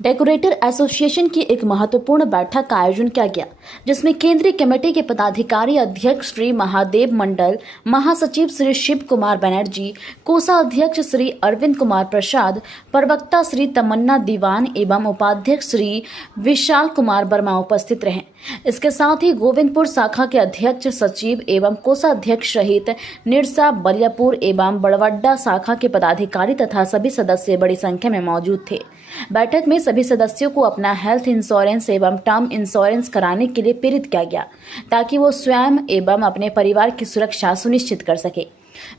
Decorator association की एक महत्वपूर्ण बैठक का आयोजन किया गया, जिसमें केंद्रीय कमेटी के पदाधिकारी अध्यक्ष श्री महादेव मंडल, महासचिव श्री शिव कुमार बनर्जी, कोषा अध्यक्ष श्री अरविंद कुमार प्रसाद, प्रवक्ता श्री तमन्ना दीवान एवं उपाध्यक्ष श्री विशाल कुमार वर्मा उपस्थित रहे। इसके साथ ही गोविंदपुर शाखा के अध्यक्ष सचिव एवं कोषाध्यक्ष सहित निरसा, बलियापुर एवं बड़वड्डा शाखा के पदाधिकारी तथा सभी सदस्य बड़ी संख्या में मौजूद थे। बैठक में सभी सदस्यों को अपना हेल्थ इंश्योरेंस एवं टर्म इंश्योरेंस कराने के लिए प्रेरित किया गया, ताकि वो स्वयं एवं अपने परिवार की सुरक्षा सुनिश्चित कर सके।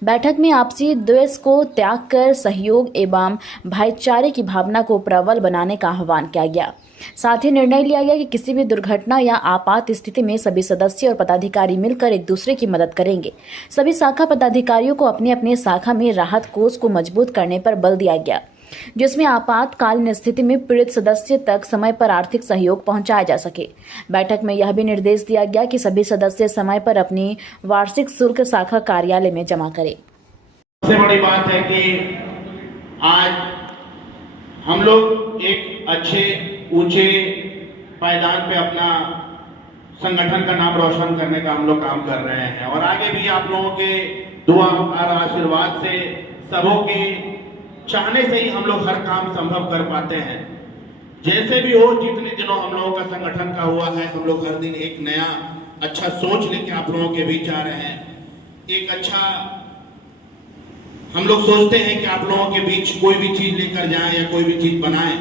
बैठक में आपसी द्वेष को त्याग कर सहयोग एवं भाईचारे की भावना को प्रबल बनाने का आह्वान किया गया। साथ ही निर्णय लिया गया कि किसी भी दुर्घटना या आपात स्थिति में सभी सदस्य और पदाधिकारी मिलकर एक दूसरे की मदद करेंगे। सभी शाखा पदाधिकारियों को अपने अपने शाखा में राहत कोष को मजबूत करने पर बल दिया गया, जिसमें आपातकालीन स्थिति में पीड़ित सदस्य तक समय पर आर्थिक सहयोग पहुंचाया जा सके। बैठक में यह भी निर्देश दिया गया कि सभी सदस्य समय पर अपनी वार्षिक शुल्क शाखा कार्यालय में जमा करें। सबसे बड़ी बात है कि आज हम लोग एक अच्छे ऊंचे पायदान पे अपना संगठन का नाम रोशन करने का हम लोग काम कर रहे हैं और आगे भी आप लोगों के दुआ और आशीर्वाद से, सबों के चाहने से ही हम लोग हर काम संभव कर पाते हैं। जैसे भी हो, जितने दिनों हम लोगों का संगठन का हुआ है, हम लोग हर दिन एक नया अच्छा सोच लेके आप लोगों के बीच आ रहे हैं। एक अच्छा हम लोग सोचते हैं कि आप लोगों के बीच कोई भी चीज लेकर जाएं या कोई भी चीज बनाएं,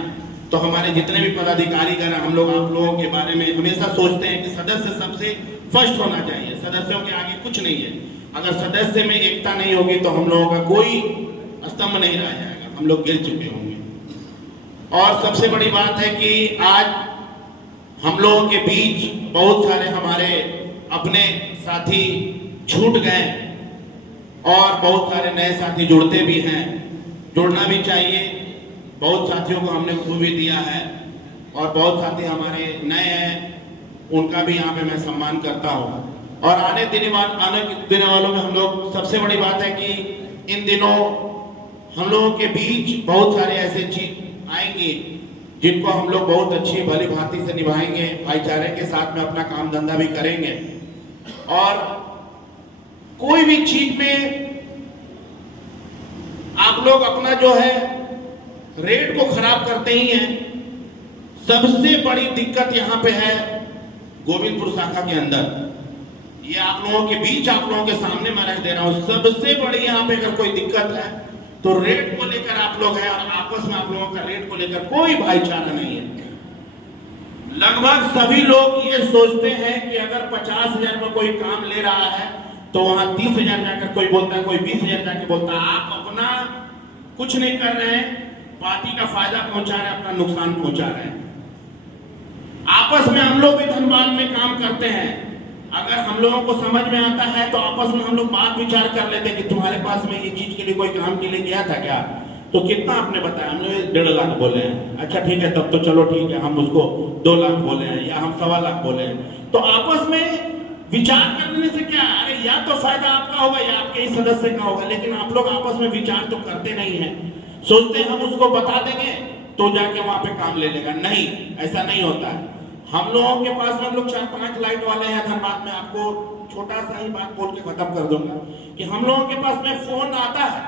तो हमारे जितने भी पदाधिकारी कर हम लोग आप लोगों के बारे में हमेशा सोचते हैं कि सदस्य सबसे फर्स्ट होना चाहिए, सदस्यों के आगे कुछ नहीं है। अगर सदस्य में एकता नहीं होगी तो हम लोगों का कोई स्तंभ नहीं रह जाएगा, हम लोग गिर चुके होंगे। और सबसे बड़ी बात है कि आज हम लोगों के बीच बहुत सारे हमारे अपने साथी छूट गए और बहुत सारे नए साथी जुड़ते भी हैं, जुड़ना भी चाहिए। बहुत साथियों को हमने खो भी दिया है और बहुत साथी हमारे नए हैं, उनका भी यहाँ पे मैं सम्मान करता हूँ। और आने देने वालों में हम लोग, सबसे बड़ी बात है कि इन दिनों हम लोगों के बीच बहुत सारे ऐसे चीज आएंगी जिनको हम लोग बहुत अच्छी भली भांति से निभाएंगे, भाईचारे के साथ में अपना काम धंधा भी करेंगे। और कोई भी चीज में आप लोग अपना जो है रेट को खराब करते ही हैं। सबसे बड़ी दिक्कत यहाँ पे है गोविंदपुर शाखा के अंदर। ये आप लोगों के बीच, आप लोगों के सामने मैं रख दे रहा हूँ। सबसे बड़ी यहाँ पे अगर कोई दिक्कत है तो रेट को लेकर आप लोग हैं और आपस में आप लोगों का रेट को लेकर कोई भाईचारा नहीं है। लगभग सभी लोग ये सोचते हैं कि अगर 50,000 में कोई काम ले रहा है तो वहां 30,000 जाकर कोई बोलता है, कोई 20,000 जाकर बोलता है। आप अपना कुछ नहीं कर रहे हैं, पार्टी का फायदा पहुंचा रहे हैं, अपना नुकसान पहुंचा रहे हैं। आपस में हम लोग भी धनबाद में काम करते हैं। अगर हम लोगों को समझ में आता है तो आपस में हम लोग बात विचार कर लेते हैं कि तुम्हारे पास में ये चीज के लिए कोई काम के लिए गया था क्या, तो कितना आपने बताया? हमने 1.5 लाख बोले हैं। अच्छा ठीक है, तब तो चलो ठीक है, हम उसको 2 लाख बोले हैं या हम 1.25 लाख बोले हैं। तो आपस में विचार करने से क्या, अरे या तो फायदा आपका होगा या आपके ही सदस्य का होगा, लेकिन आप लोग आपस में विचार तो करते नहीं है। सोचते हैं हम उसको बता देंगे तो जाके वहां पे काम ले लेगा। नहीं, ऐसा नहीं होता है। हम लोगों के पास में हम लोग 4-5 लाइट वाले हैं धनबाद में। आपको छोटा सा ही बात बोल के खत्म कर दूंगा कि हम लोगों के पास में फोन आता है।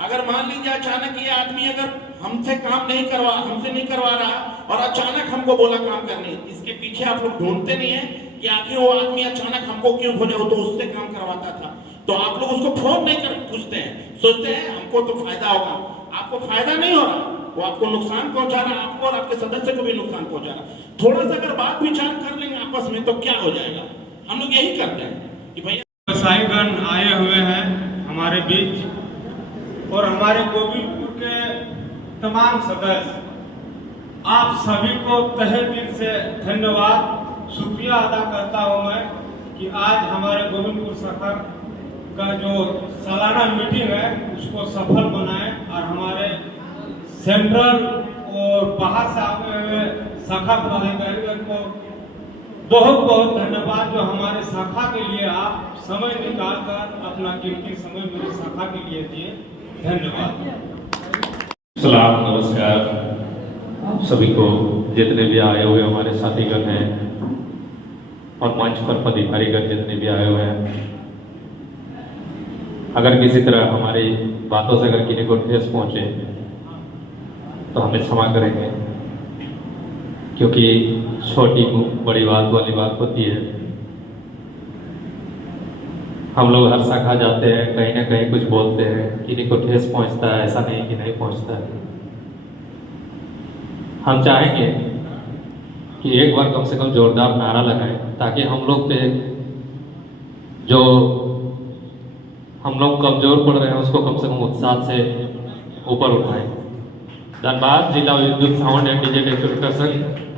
अगर मान लीजिए अचानक ये आदमी अगर हमसे काम नहीं करवा, हमसे नहीं करवा रहा और अचानक हमको बोला काम करने, इसके पीछे आप लोग ढूंढते नहीं है कि आखिर वो आदमी अचानक हमको क्यों खोजा, तो उससे काम करवाता था। तो आप लोग उसको फोन नहीं कर पूछते हैं, सोचते हैं हमको तो फायदा होगा। आपको फायदा नहीं हो रहा, वो आपको नुकसान पहुंचा रहा, आपको और आपके सदस्य को भी नुकसान पहुंचा रहा। थोड़ा सा अगर बात विचार कर लेंगे आपस में तो क्या हो जाएगा। हम लोग यही करते हैं कि भैया व्यवसायीगण आए हुए हैं हमारे बीच और हमारे गोविंदपुर के तमाम सदस्य, आप सभी को तहे दिल से धन्यवाद, शुक्रिया अदा करता हूं मैं कि आज हमारे गोविंदपुर शाखा का जो सालाना मीटिंग है उसको सफल बनाए और हमारे सेंट्रल और बाहर से आए हुए शाखा पदाधिकारियों को बहुत बहुत धन्यवाद, जो हमारे शाखा के लिए आप समय निकालकर अपना कीमती समय मेरी शाखा के लिए दिए। धन्यवाद। सलाम, नमस्कार। आप सभी को, जितने भी आए हुए हमारे साथीगण हैं और मंच पर पदाधिकारीगण जितने भी आए हुए हैं, अगर किसी तरह हमारी बातों से अगर किसी को ठेस पहुंचे तो हमें क्षमा करेंगे, क्योंकि छोटी बड़ी बात वाली बात होती है। हम लोग हर शाखा जाते हैं, कहीं ना कहीं कुछ बोलते हैं, किसी को ठेस पहुंचता है, ऐसा नहीं कि नहीं पहुंचता है। हम चाहेंगे कि एक बार कम से कम जोरदार नारा लगाएं, ताकि हम लोग पे जो हम लोग कमजोर पड़ रहे हैं उसको कम से कम उत्साह से ऊपर उठाएं। धनबाद जिला विद्युत साउंड एंड डीजे डिस्ट्रीब्यूटर संघ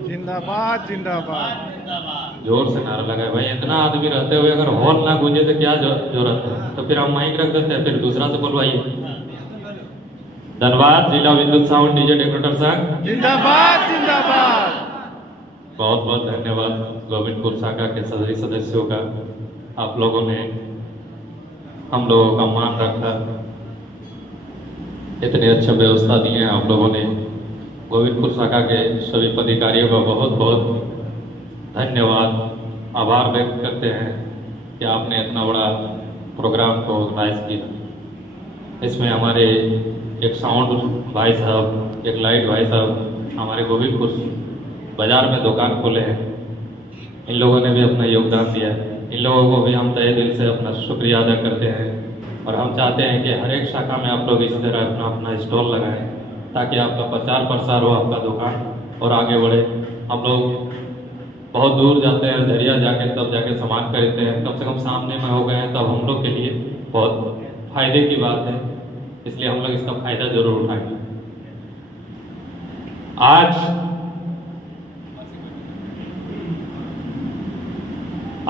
जिंदाबाद जिंदाबाद। जोर से नारा लगाए भाई। इतना आदमी रहते हुए अगर हॉल ना गूंजे तो क्या जरूरत है? तो फिर हम माइक रख देते हैं, फिर दूसरा से बोलवाइए। धनबाद जिला विद्युत साउंड डीजे डिस्ट्रीब्यूटर संघ जिंदाबाद जिंदाबाद। बहुत बहुत धन्यवाद गोविंदपुर शाखा के सभी सदस्यों का। आप लोगों ने हम लोगों का मान रखा, इतनी अच्छी व्यवस्था दी है आप लोगों ने। गोविंदपुर शाखा के सभी पदाधिकारियों का बहुत बहुत धन्यवाद, आभार व्यक्त करते हैं कि आपने इतना बड़ा प्रोग्राम को ऑर्गेनाइज किया। इसमें हमारे एक साउंड भाई साहब, एक लाइट भाई साहब हमारे गोविंदपुर बाजार में दुकान खोले हैं, इन लोगों ने भी अपना योगदान दिया है। इन लोगों को भी हम तहे दिल से अपना शुक्रिया अदा करते हैं और हम चाहते हैं कि हर एक शाखा में आप लोग इस तरह अपना अपना स्टॉल लगाएं, ताकि आपका प्रचार प्रसार हो, आपका दुकान और आगे बढ़े। हम लोग बहुत दूर जाते हैं, झरिया जाके तब जाके सामान खरीदते हैं, कम से कम सामने में हो गए हैं तब हम लोग के लिए बहुत फायदे की बात है, इसलिए हम लोग इसका फायदा जरूर उठाएंगे।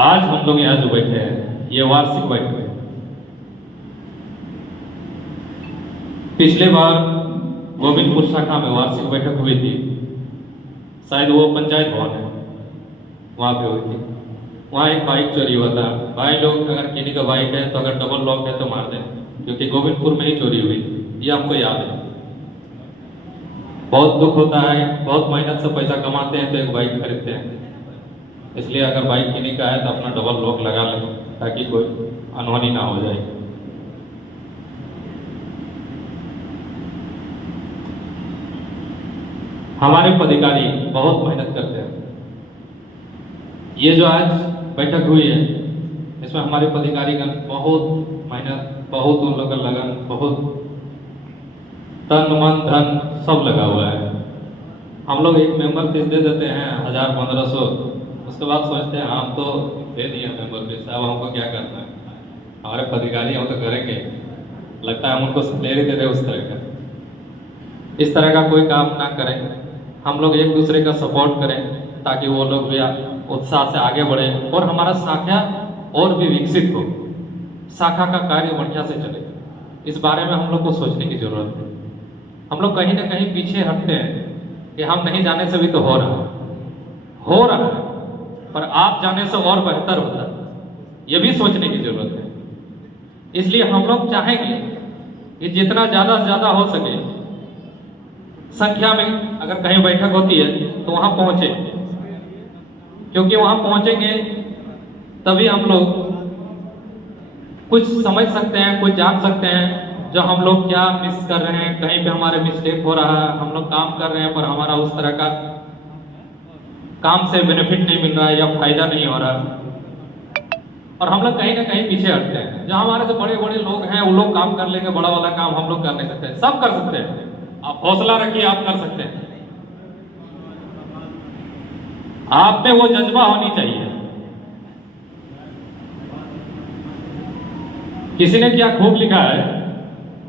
आज हम लोग यहाँ जो बैठे हैं ये वार्षिक बैठक है। पिछले बार गोविंदपुर शाखा में वार्षिक बैठक हुई थी, शायद वो पंचायत भवन है वहां पे हुई थी। वहां एक बाइक चोरी हुआ था। भाई लोग अगर किसी का बाइक है तो अगर डबल लॉक है तो मार दें, क्योंकि गोविंदपुर में ही चोरी हुई थी, ये हमको याद है। बहुत दुख होता है, बहुत मेहनत से पैसा कमाते हैं तो एक बाइक खरीदते हैं, इसलिए अगर बाइक किन्हीं का है तो अपना डबल लॉक लगा लें ताकि कोई अनहोनी ना हो जाए। हमारे पदाधिकारी बहुत मेहनत करते हैं। ये जो आज बैठक हुई है इसमें हमारे पदाधिकारीगण बहुत मेहनत, बहुत उन लोग लगन, बहुत तन मन धन सब लगा हुआ है। हम लोग एक मेंबर फीस दे देते हैं 1000-1500, उसके बाद सोचते हैं हम तो दे दिए मेंबर फीस, अब हमको क्या करना है? हमारे पदाधिकारी हम तो करेंगे, लगता है हम उनको सैलरी दे रहे उस तरह का। इस तरह का कोई काम ना करें, हम लोग एक दूसरे का सपोर्ट करें ताकि वो लोग भी उत्साह से आगे बढ़े और हमारा शाखा और भी विकसित हो, शाखा का कार्य बढ़िया से चले। इस बारे में हम लोग को सोचने की जरूरत है। हम लोग कहीं ना कहीं पीछे हटते हैं कि हम नहीं जाने से भी तो हो रहा है, पर आप जाने से और बेहतर होता है, ये भी सोचने की जरूरत है। इसलिए हम लोग चाहेंगे कि जितना ज्यादा से ज्यादा हो सके संख्या में अगर कहीं बैठक होती है तो वहां पहुंचे, क्योंकि वहां पहुंचेंगे तभी हम लोग कुछ समझ सकते हैं, कुछ जान सकते हैं जो हम लोग क्या मिस कर रहे हैं, कहीं पे हमारे मिस्टेक हो रहा है, हम लोग काम कर रहे हैं पर हमारा उस तरह का काम से बेनिफिट नहीं मिल रहा है या फायदा नहीं हो रहा, और हम लोग कहीं ना कहीं पीछे हटते हैं। जो हमारे से बड़े बड़े लोग हैं वो लोग काम कर लेंगे, बड़ा वाला काम हम लोग कर नहीं सकते। सब कर सकते हैं, आप हौसला रखिए, आप कर सकते हैं। आप में वो जज्बा होनी चाहिए। किसी ने क्या खूब लिखा है,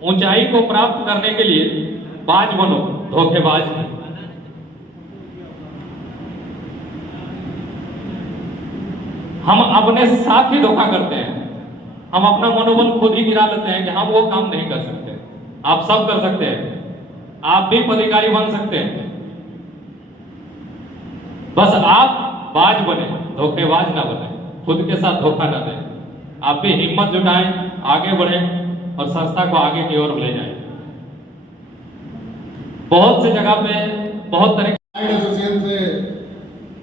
ऊंचाई को प्राप्त करने के लिए बाज बनो, धोखेबाज नहीं। हम अपने साथ ही धोखा करते हैं, हम अपना मनोबल खुद ही गिरा लेते हैं कि हम वो काम नहीं कर सकते। आप सब कर सकते हैं, आप भी पदाधिकारी बन सकते हैं, बस आप बाज बने, धोखेबाज ना बने, खुद के साथ धोखा ना दें। आप भी हिम्मत जुटाएं, आगे बढ़ें और संस्था को आगे की ओर ले जाएं। बहुत से जगह पे बहुत तरह एसोसिएशन से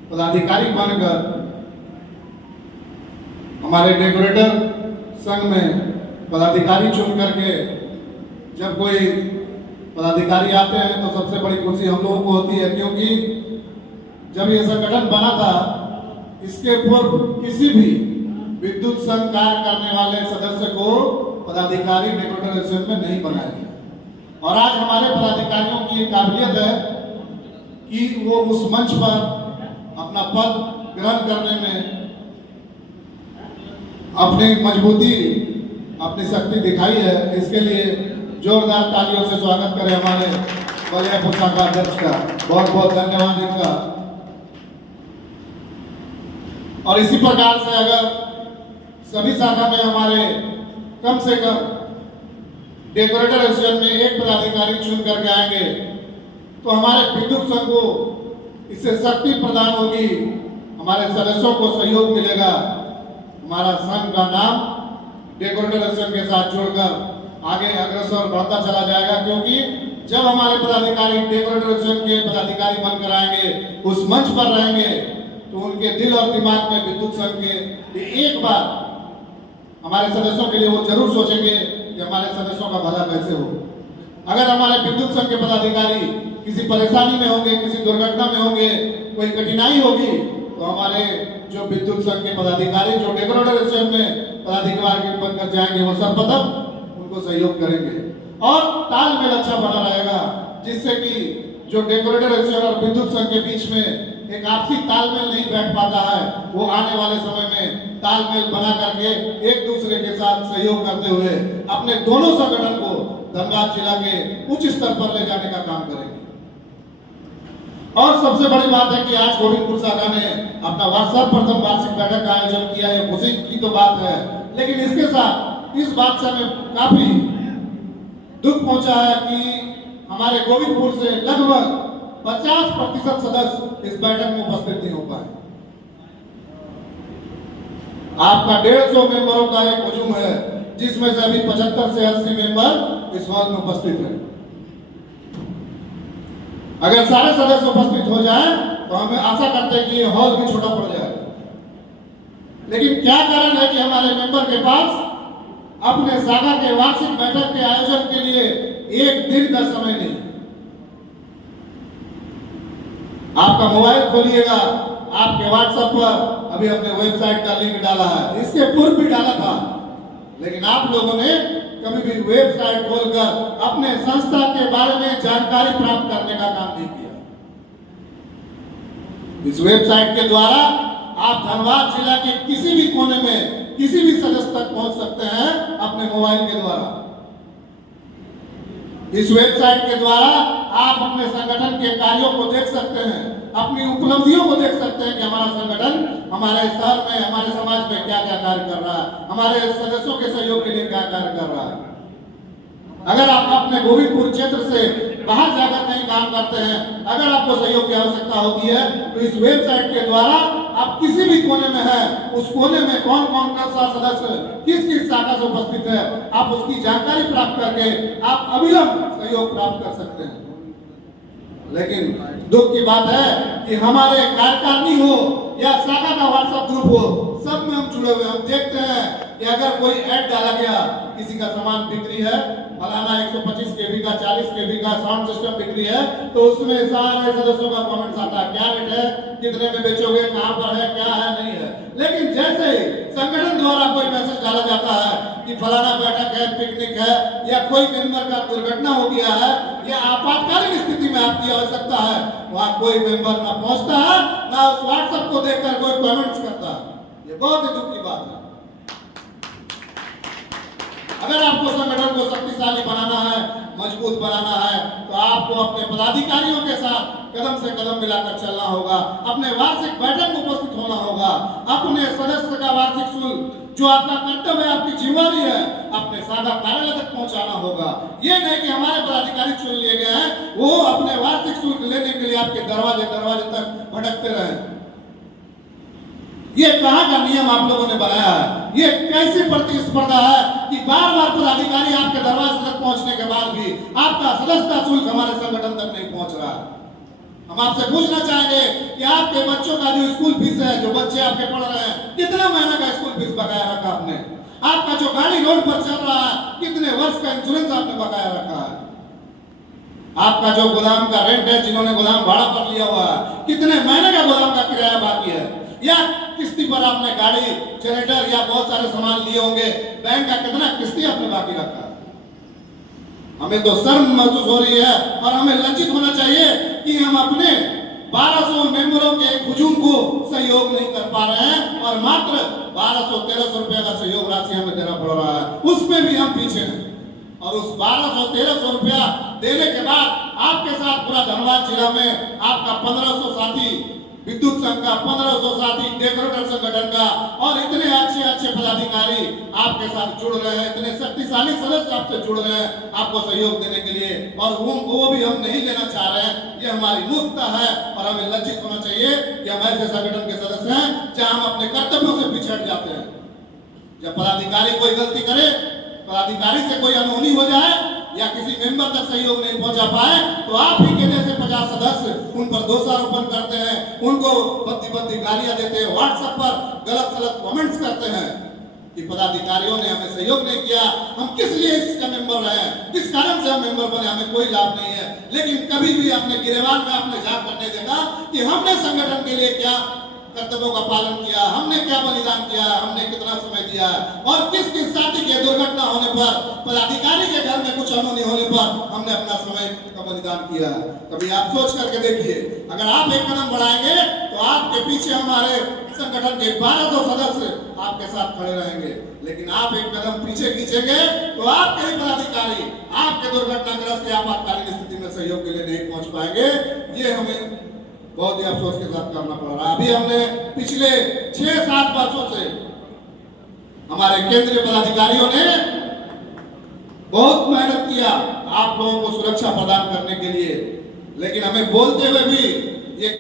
पदाधिकारी बनकर हमारे डेकोरेटर संघ में पदाधिकारी चुन करके जब कोई पदाधिकारी आते हैं तो सबसे बड़ी खुशी हम लोगों को होती है, क्योंकि जब ये संगठन बना था इसके पूर्व किसी भी विद्युत संघ कार्य करने वाले सदस्य को पदाधिकारी डेकोरेटर एसोसिएशन में नहीं बनाया गया। और आज हमारे पदाधिकारियों की ये काबिलियत है कि वो उस मंच पर अपना पद ग्रहण करने में अपनी मजबूती, अपनी शक्ति दिखाई है। इसके लिए जोरदार तालियों से स्वागत करें हमारे बलियापुर शाखा अध्यक्ष का। बहुत बहुत धन्यवाद इनका। और इसी प्रकार से अगर सभी शाखा में हमारे कम से कम डेकोरेटर एसोसिएशन में एक पदाधिकारी चुन करके आएंगे तो हमारे विद्युत संघ को इससे शक्ति प्रदान होगी, हमारे सदस्यों को सहयोग मिलेगा, हमारा संघ का नाम डेकोरेटर एसोसिएशन के साथ जोड़कर आगे अग्रसर बढ़ता चला जाएगा। क्योंकि जब हमारे पदाधिकारी डेकोरेटर एसोसिएशन के पदाधिकारी बनकर आएंगे, उस मंच पर रहेंगे, तो उनके दिल और दिमाग में विद्युत संघ के एक बार हमारे सदस्यों के लिए वो जरूर सोचेंगे कि हमारे सदस्यों का भला कैसे हो। अगर हमारे विद्युत संघ के पदाधिकारी किसी परेशानी में होंगे, किसी दुर्घटना में होंगे, कोई कठिनाई होगी, तो हमारे जो विद्युत संघ के पदाधिकारी जो डेकोरेटर एसोसिएशन में पदाधिकारी बनकर जाएंगे वो सर्वप्रथम उनको सहयोग करेंगे और तालमेल अच्छा बना रहेगा, जिससे कि जो डेकोरेटर एसोसिएशन और विद्युत संघ के बीच में एक आपसी तालमेल नहीं बैठ पाता है, वो आने वाले समय में तालमेल बना करके एक दूसरे के साथ सहयोग करते हुए अपने दोनों संगठन को धनबाद जिला के उच्च स्तर पर ले जाने का काम करेंगे। और सबसे बड़ी बात है कि आज गोविंदपुर शाखा ने अपना सर्वप्रथम वार्षिक बैठक का आयोजन किया है। खुशी की तो बात है, लेकिन इसके साथ इस बात से हमें काफी दुख पहुंचा है कि हमारे गोविंदपुर से लगभग 50% सदस्य इस बैठक में उपस्थित नहीं हो पाए। आपका 150 मेंबरों का एक हुजूम है, जिसमें से अभी 75 से 80 मेंबर इस हॉल में उपस्थित हैं। अगर सारे सदस्य उपस्थित हो जाएं तो हमें आशा करते हैं कि ये हॉल भी छोटा पड़ जाएगा। लेकिन क्या कारण है कि हमारे मेंबर के पास अपने शाखा के वार्षिक बैठक के आयोजन के लिए एक दिन का समय नहीं। आपका मोबाइल खोलिएगा, आपके व्हाट्सएप पर अभी अपने वेबसाइट का लिंक डाला है, इसके पूर्व भी डाला था, लेकिन आप लोगों ने कभी भी वेबसाइट खोलकर अपने संस्था के बारे में जानकारी प्राप्त करने का काम नहीं किया। इस वेबसाइट के द्वारा आप धनबाद जिला के किसी भी कोने में किसी भी सदस्य तक पहुंच सकते हैं अपने मोबाइल के द्वारा। इस वेबसाइट के द्वारा आप अपने संगठन के कार्यों को देख सकते हैं, अपनी उपलब्धियों को देख सकते हैं कि हमारा संगठन हमारे शहर में, हमारे समाज में क्या क्या कार्य कर रहा है, हमारे सदस्यों के सहयोग के लिए क्या कार्य कर रहा है। अगर आप अपने गोविंदपुर क्षेत्र से बाहर जाकर कहीं काम करते हैं, अगर आपको सहयोग की आवश्यकता होती है, तो इस वेबसाइट के द्वारा आप किसी भी कोने में है, उस कोने में कौन कौन सा सदस्य किस किस शाखा से उपस्थित है, आप उसकी जानकारी प्राप्त करके आप अविलंब सहयोग प्राप्त कर सकते हैं। लेकिन दुख की बात है कि हमारे कार्यकारिणी हो या शाखा का व्हाट्सएप ग्रुप हो, सब में हम जुड़े हुए। हम देखते हैं कि अगर कोई ऐड डाला गया, किसी का सामान बिक्री है, फलाना 125 केवी का 40 केवी का साउंड सिस्टम बिक्री है, तो उसमें सारे सदस्यों का कमेंट्स आता है, क्या रेट है, कितने में बेचोगे, कहां पर है, क्या है, नहीं है। लेकिन जैसे ही संगठन द्वारा कोई मैसेज डाला जाता है कि फलाना बैठक है, पिकनिक है, या कोई मेंबर का दुर्घटना हो गया है, या आपातकालीन स्थिति में आपकी आवश्यकता है, वहां कोई मेंबर ना पहुंचता है, ना उस व्हाट्सएप को देखकर कोई कमेंट्स करता है। ये बहुत ही दुख की बात है। अगर आपको संगठन को शक्तिशाली बनाना है, मजबूत बनाना है, तो आपको अपने पदाधिकारियों के साथ कदम से कदम मिलाकर चलना होगा, अपने वार्षिक बैठक में उपस्थित होना होगा, अपने सदस्य का वार्षिक शुल्क जो आपका कर्तव्य है, आपकी जिम्मेदारी है, अपने शाखा कार्यालय तक पहुंचाना होगा। ये नहीं कि हमारे पदाधिकारी चुन लिए गए हैं, वो अपने वार्षिक शुल्क लेने के लिए आपके दरवाजे दरवाजे तक भटकते रहे। ये कहां का नियम आप लोगों ने बनाया है? ये कैसी प्रतिस्पर्धा है कि बार बार पदाधिकारी आपके दरवाजे तक पहुंचने के बाद भी आपका सदस्यता शुल्क हमारे संगठन तक नहीं पहुंच रहा है। हम आपसे पूछना चाहेंगे कि आपके बच्चों का जो स्कूल फीस है, जो बच्चे आपके पढ़ रहे हैं, कितना महीने का स्कूल फीस बकाया रखा आपने? आपका जो गाड़ी रोड पर चल रहा है, कितने वर्ष का इंश्योरेंस आपने बकाया रखा है? आपका जो गोदाम का रेंट है, जिन्होंने गोदाम भाड़ा पर लिया हुआ है, कितने महीने का गोदाम का किराया बाकी है? या किस्ती पर आपने गाड़ी, जनरेटर या बहुत सारे सामान लिए होंगे, बैंक का कितना किस्ती आपने बाकी रखा है? हमें तो शर्म महसूस हो रही है और हमें लज्जित होना चाहिए कि हम अपने 1200 मेंबरों के हुजूम को सहयोग नहीं कर पा रहे हैं और मात्र 1200-1300 रुपए का सहयोग राशि हमें देना पड़ रहा है, उसमें भी हम पीछे हैं। और उस 1200-1300 रुपया देने के बाद आपके साथ पूरा धनबाद जिला में आपका 1500 साथी विद्युत संघ का, 1500 साथी डेकोरेटर संगठन का और इतने अच्छे अच्छे पदाधिकारी आपके साथ जुड़ रहे हैं, इतने शक्तिशाली सदस्य आपसे जुड़ रहे हैं आपको सहयोग देने के लिए, और वो भी हम नहीं लेना चाह रहे हैं। ये हमारी मूर्खता है और हमें लज्जित होना चाहिए कि हम ऐसे संगठन के सदस्य हैं जहां हम अपने कर्तव्यों से पिछड़ जाते हैं। जब पदाधिकारी कोई गलती करे, पदाधिकारी से कोई अनहोनी हो जाए या किसी मेंबर तक सहयोग नहीं पहुंचा पाए, तो आप ही के जैसे 50 सदस्य उन पर दोषारोपण करते हैं, उनको बद्दी गालियां देते हैं, व्हाट्सएप पर गलत कमेंट्स करते हैं कि पदाधिकारियों ने हमें सहयोग नहीं किया, हम किस लिए इसका मेंबर रहे, किस कारण से हम मेंबर बने, हमें कोई लाभ नहीं है। लेकिन कभी भी आपने गिरेबान में आपने झांक करने देखा कि हमने संगठन के लिए क्या कर्तव्यों का पालन किया, हमने क्या बलिदान किया, हमने कितना समय दिया और किस किस साथी के दुर्घटना होने पर, पदाधिकारी के घर में कुछ अनहोनी होने पर हमने अपना समय का बलिदान किया। कभी आप सोच करके देखिए, अगर आप एक कदम बढ़ाएंगे तो आपके पीछे हमारे संगठन के 1200 सदस्य आपके साथ खड़े रहेंगे, लेकिन आप एक कदम पीछे खींचेंगे तो आपके ही पदाधिकारी आपके दुर्घटनाग्रस्त या आपातकालीन स्थिति में सहयोग के लिए नहीं पहुंच पाएंगे। ये हमें बहुत ही अफसोस के साथ करना पड़ रहा है। अभी हमने पिछले 6-7 वर्षों से हमारे केंद्रीय पदाधिकारियों ने बहुत मेहनत किया आप लोगों को सुरक्षा प्रदान करने के लिए, लेकिन हमें बोलते हुए भी